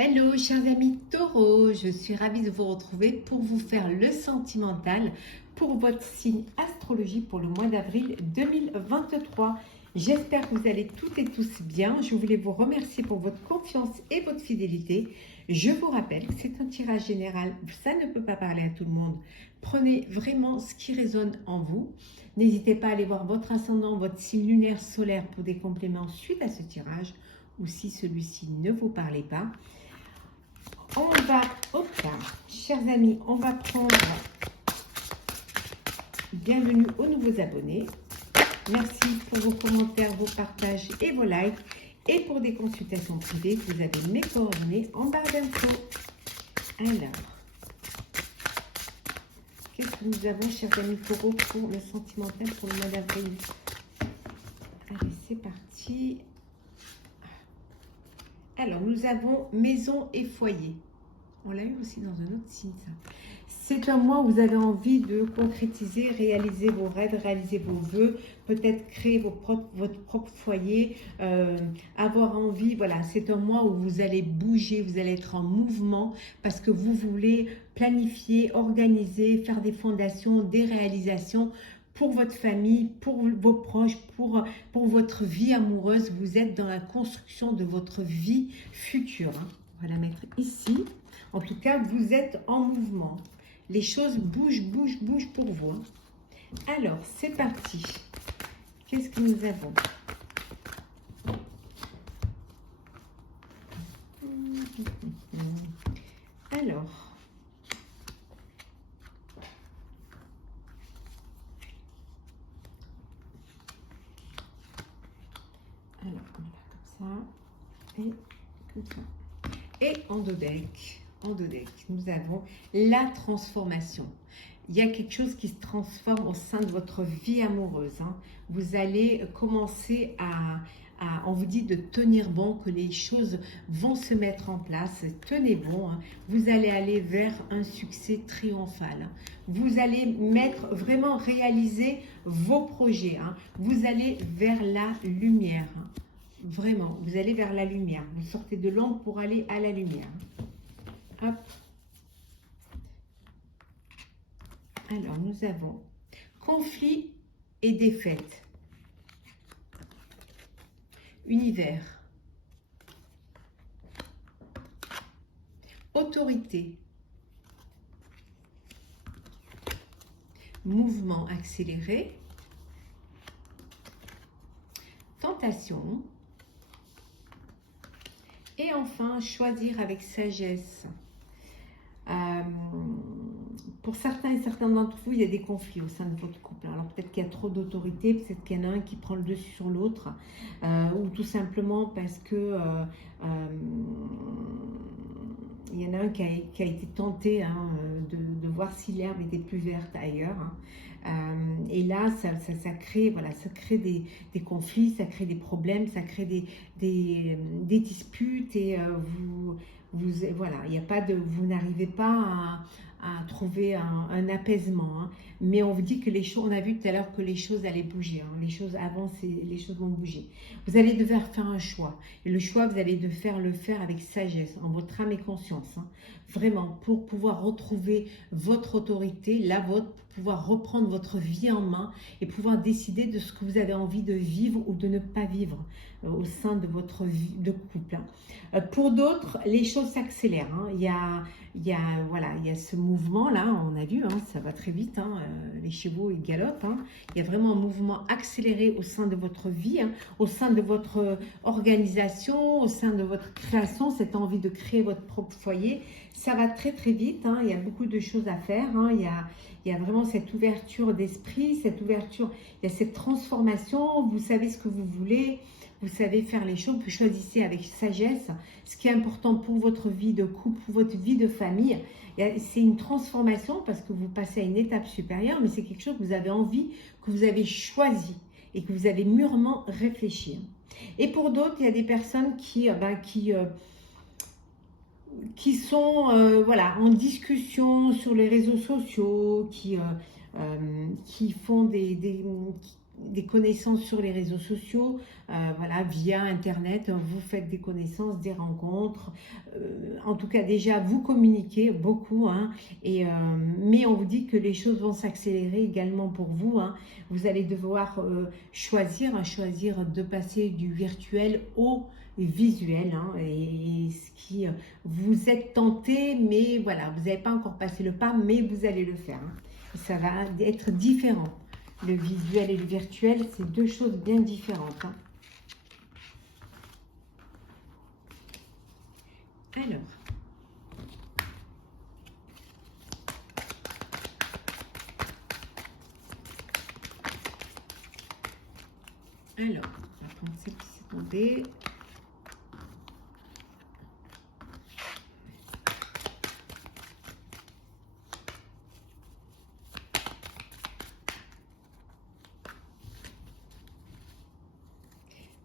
Hello chers amis Taureau, je suis ravie de vous retrouver pour vous faire le sentimental pour votre signe astrologie pour le mois d'avril 2023. J'espère que vous allez toutes et tous bien. Je voulais vous remercier pour votre confiance et votre fidélité. Je vous rappelle que c'est un tirage général, ça ne peut pas parler à tout le monde. Prenez vraiment ce qui résonne en vous. N'hésitez pas à aller voir votre ascendant, votre signe lunaire solaire pour des compléments suite à ce tirage ou si celui-ci ne vous parlait pas. On va, hop là, chers amis, on va prendre bienvenue aux nouveaux abonnés. Merci pour vos commentaires, vos partages et vos likes. Et pour des consultations privées, vous avez mes coordonnées en barre d'infos. Alors, qu'est-ce que nous avons, chers amis Taureau, pour le sentimental pour le mois d'avril? Allez, c'est parti. Alors, nous avons maison et foyer. On l'a eu aussi dans un autre signe, ça. C'est un mois où vous avez envie de concrétiser, réaliser vos rêves, réaliser vos vœux, peut-être créer votre propre foyer, avoir envie, voilà, c'est un mois où vous allez bouger, vous allez être en mouvement parce que vous voulez planifier, organiser, faire des fondations, des réalisations pour votre famille, pour vos proches, pour votre vie amoureuse. Vous êtes dans la construction de votre vie future. On va la mettre ici. En tout cas, vous êtes en mouvement. Les choses bougent, bougent, bougent pour vous. Alors, c'est parti. Qu'est-ce que nous avons? Alors, on va comme ça et comme ça. Et en dos deck. En deux decks, nous avons la transformation. Il y a quelque chose qui se transforme au sein de votre vie amoureuse. Vous allez commencer on vous dit de tenir bon, que les choses vont se mettre en place. Tenez bon, vous allez aller vers un succès triomphal. Vous allez vraiment réaliser vos projets. Vous allez vers la lumière. Vraiment, vous allez vers la lumière. Vous sortez de l'ombre pour aller à la lumière. Hop. Alors, nous avons conflit et défaite. Univers. Autorité. Mouvement accéléré. Tentation. Et enfin, choisir avec sagesse. Pour certains et certains d'entre vous, il y a des conflits au sein de votre couple. Alors peut-être qu'il y a trop d'autorité, peut-être qu'il y en a un qui prend le dessus sur l'autre, ou tout simplement parce que il y en a un qui a été tenté de voir si l'herbe était plus verte ailleurs. Et là, ça crée, voilà, ça crée des conflits, ça crée des problèmes, ça crée des disputes et voilà, il n'y a pas de, vous n'arrivez pas à trouver un apaisement. Mais on vous dit que les choses, on a vu tout à l'heure que les choses allaient bouger. Les choses avancent et les choses vont bouger. Vous allez devoir faire un choix. Et le choix, vous allez devoir le faire avec sagesse, en votre âme et conscience. Vraiment, pour pouvoir retrouver votre autorité, la vôtre, pour pouvoir reprendre votre vie en main et pouvoir décider de ce que vous avez envie de vivre ou de ne pas vivre au sein de votre vie de couple. Pour d'autres, les choses s'accélèrent. Il y a ce mouvement-là, on a vu, ça va très vite, les chevaux ils galopent. Il y a vraiment un mouvement accéléré au sein de votre vie, au sein de votre organisation, au sein de votre création, cette envie de créer votre propre foyer. Ça va très très vite, il y a beaucoup de choses à faire, il y a vraiment cette ouverture d'esprit, cette ouverture, il y a cette transformation, vous savez ce que vous voulez. Vous savez faire les choses, vous choisissez avec sagesse ce qui est important pour votre vie de couple, pour votre vie de famille. C'est une transformation parce que vous passez à une étape supérieure, mais c'est quelque chose que vous avez envie, que vous avez choisi et que vous avez mûrement réfléchi. Et pour d'autres, il y a des personnes qui sont voilà, en discussion sur les réseaux sociaux, qui font des connaissances sur les réseaux sociaux, voilà, via Internet, vous faites des connaissances, des rencontres. En tout cas, déjà, vous communiquez beaucoup, hein, mais on vous dit que les choses vont s'accélérer également pour vous, hein. Vous allez devoir choisir de passer du virtuel au visuel, hein, et ce qui vous êtes tenté, mais voilà, vous n'avez pas encore passé le pas, mais vous allez le faire, hein. Ça va être différent. Le visuel et le virtuel, c'est deux choses bien différentes, hein. Alors, on va prendre ces petits secondés.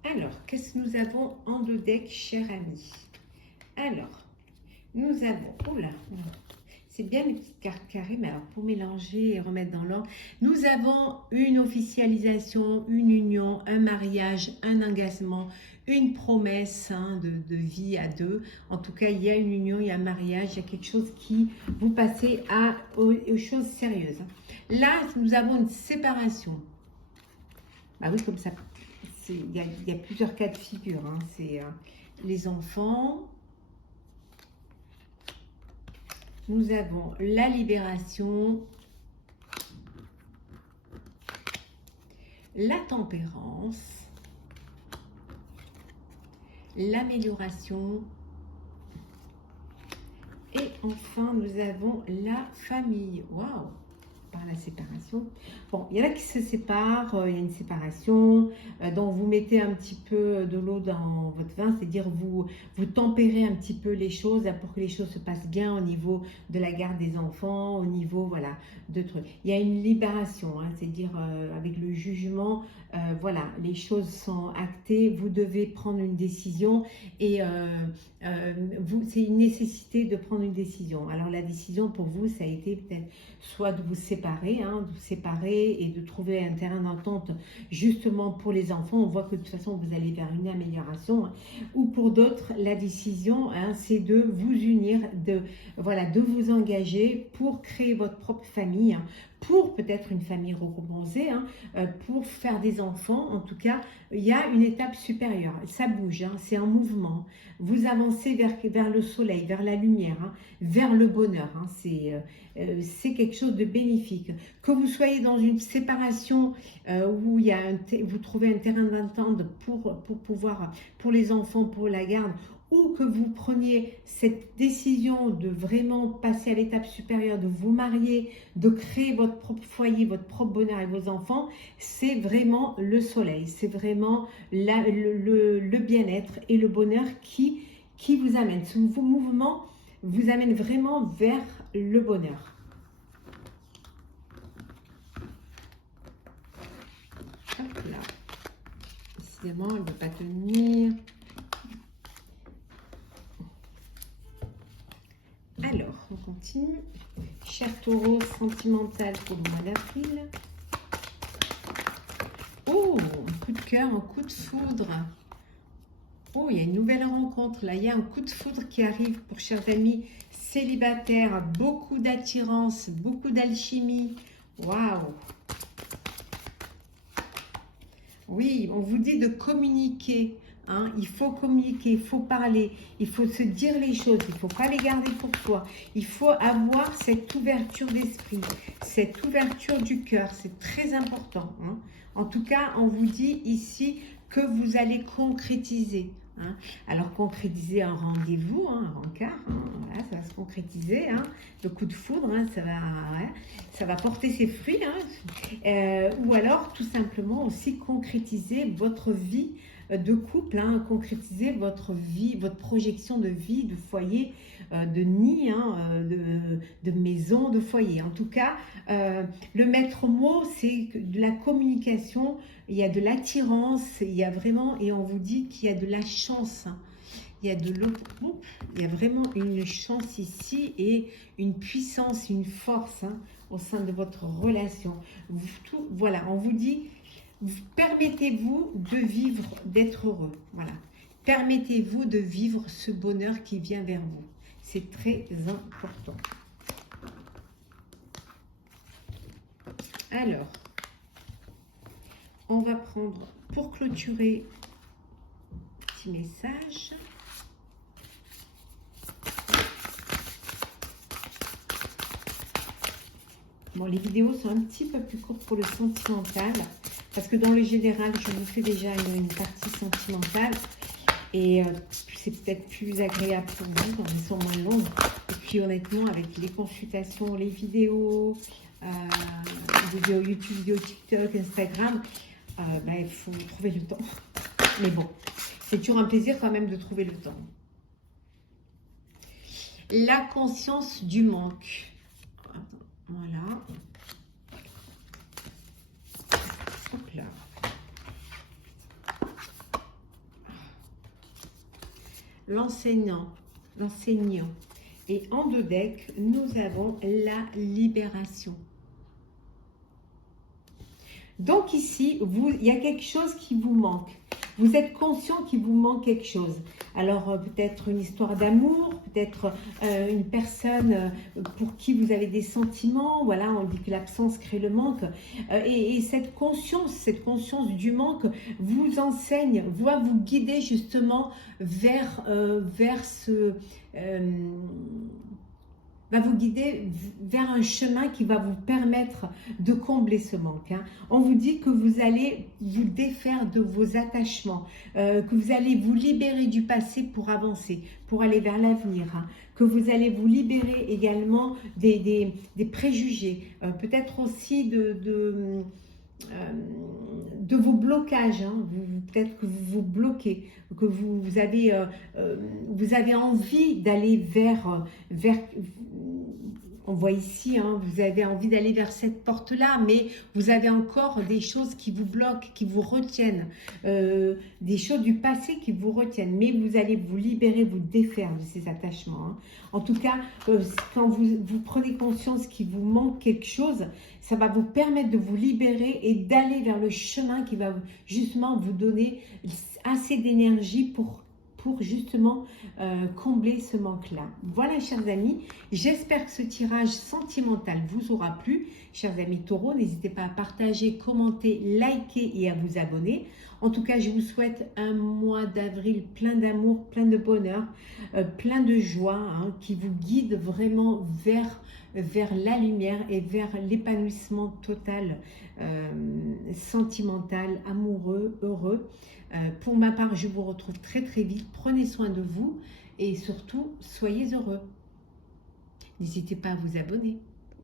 Alors, qu'est-ce que nous avons en deux decks, chers amis? Alors, nous avons... Oula, c'est bien les petites cartes carrées, mais alors pour mélanger et remettre dans l'ordre, nous avons une officialisation, une union, un mariage, un engagement, une promesse, hein, de vie à deux. En tout cas, il y a une union, il y a un mariage, il y a quelque chose qui vous passez aux choses sérieuses. Là, nous avons une séparation. Bah oui, comme ça, il y a plusieurs cas de figure, hein. C'est les enfants. Nous avons la libération, la tempérance, l'amélioration et enfin nous avons la famille. Waouh! Par la séparation. Bon, il y en a qui se séparent, il y a une séparation, donc vous mettez un petit peu de l'eau dans votre vin, c'est-à-dire vous tempérez un petit peu les choses pour que les choses se passent bien au niveau de la garde des enfants, au niveau, voilà, de trucs. Il y a une libération, hein, c'est-à-dire avec le jugement, voilà, les choses sont actées, vous devez prendre une décision et c'est une nécessité de prendre une décision. Alors la décision pour vous, ça a été peut-être soit de vous séparer, hein, et de trouver un terrain d'entente justement pour les enfants. On voit que de toute façon vous allez vers une amélioration, hein. Ou pour d'autres, la décision, hein, c'est de vous unir, de vous engager pour créer votre propre famille, hein, pour peut-être une famille recomposée, hein, pour faire des enfants. En tout cas, il y a une étape supérieure. Ça bouge, hein, c'est en mouvement. Vous avancez vers le soleil, vers la lumière, hein, vers le bonheur, hein. C'est quelque chose de bénéfique. Que vous soyez dans une séparation où vous trouvez un terrain d'entente pour les enfants, pour la garde, ou que vous preniez cette décision de vraiment passer à l'étape supérieure, de vous marier, de créer votre propre foyer, votre propre bonheur avec vos enfants, c'est vraiment le soleil, c'est vraiment le bien-être et le bonheur qui vous amène. Ce mouvement vous amène vraiment vers le bonheur. Hop là. Décidément, elle ne veut pas tenir. Alors, on continue. Cher taureau, sentimental pour le mois d'avril. Oh, un coup de cœur, un coup de foudre. Oh, il y a une nouvelle rencontre là. Il y a un coup de foudre qui arrive pour chers amis célibataires. Beaucoup d'attirance, beaucoup d'alchimie. Waouh! Oui, on vous dit de communiquer. Hein, il faut communiquer, il faut parler, il faut se dire les choses, il ne faut pas les garder pour soi. Il faut avoir cette ouverture d'esprit, cette ouverture du cœur, c'est très important, hein. En tout cas, on vous dit ici que vous allez concrétiser, hein. Alors, concrétiser un rendez-vous, hein, un rencard, hein, voilà, ça va se concrétiser, hein. Le coup de foudre, hein, ça va porter ses fruits, hein. Ou alors, tout simplement aussi concrétiser votre vie de couple, hein, concrétiser votre vie, votre projection de vie, de foyer, de nid, hein, de maison, de foyer. En tout cas, le maître mot, c'est de la communication, il y a de l'attirance, il y a vraiment, et on vous dit qu'il y a de la chance, hein. Il y a il y a vraiment une chance ici et une puissance, une force, hein, au sein de votre relation. Voilà, on vous dit... Permettez-vous de vivre, d'être heureux. Voilà. Permettez-vous de vivre ce bonheur qui vient vers vous. C'est très important. Alors, on va prendre, pour clôturer, petit message. Bon, les vidéos sont un petit peu plus courtes pour le sentimental, parce que dans le général, je vous fais déjà une partie sentimentale, et c'est peut-être plus agréable pour vous, quand elles sont moins longues. Et puis honnêtement, avec les consultations, les vidéos YouTube, vidéos TikTok, Instagram, il faut trouver le temps. Mais bon, c'est toujours un plaisir quand même de trouver le temps. La conscience du manque. Voilà. Hop là. L'enseignant. Et en deux decks, nous avons la libération. Donc ici, il y a quelque chose qui vous manque. Vous êtes conscient qu'il vous manque quelque chose. Alors peut-être une histoire d'amour, peut-être une personne pour qui vous avez des sentiments. Voilà, on dit que l'absence crée le manque. Et cette conscience du manque vous enseigne, va vous guider justement vers ce... va vous guider vers un chemin qui va vous permettre de combler ce manque. On vous dit que vous allez vous défaire de vos attachements, que vous allez vous libérer du passé pour avancer, pour aller vers l'avenir, que vous allez vous libérer également des préjugés, peut-être aussi de vos blocages, peut-être que vous vous bloquez, que vous avez envie d'aller vers on voit ici, vous avez envie d'aller vers cette porte-là, mais vous avez encore des choses qui vous bloquent, qui vous retiennent, des choses du passé qui vous retiennent, mais vous allez vous libérer, vous défaire de ces attachements. En tout cas, quand vous prenez conscience qu'il vous manque quelque chose, ça va vous permettre de vous libérer et d'aller vers le chemin qui va justement vous donner assez d'énergie pour justement combler ce manque-là. Voilà, chers amis, j'espère que ce tirage sentimental vous aura plu. Chers amis taureaux, n'hésitez pas à partager, commenter, liker et à vous abonner. En tout cas, je vous souhaite un mois d'avril plein d'amour, plein de bonheur, plein de joie, qui vous guide vraiment vers la lumière et vers l'épanouissement total, sentimental, amoureux, heureux. Pour ma part, je vous retrouve très très vite. Prenez soin de vous et surtout, soyez heureux. N'hésitez pas à vous abonner.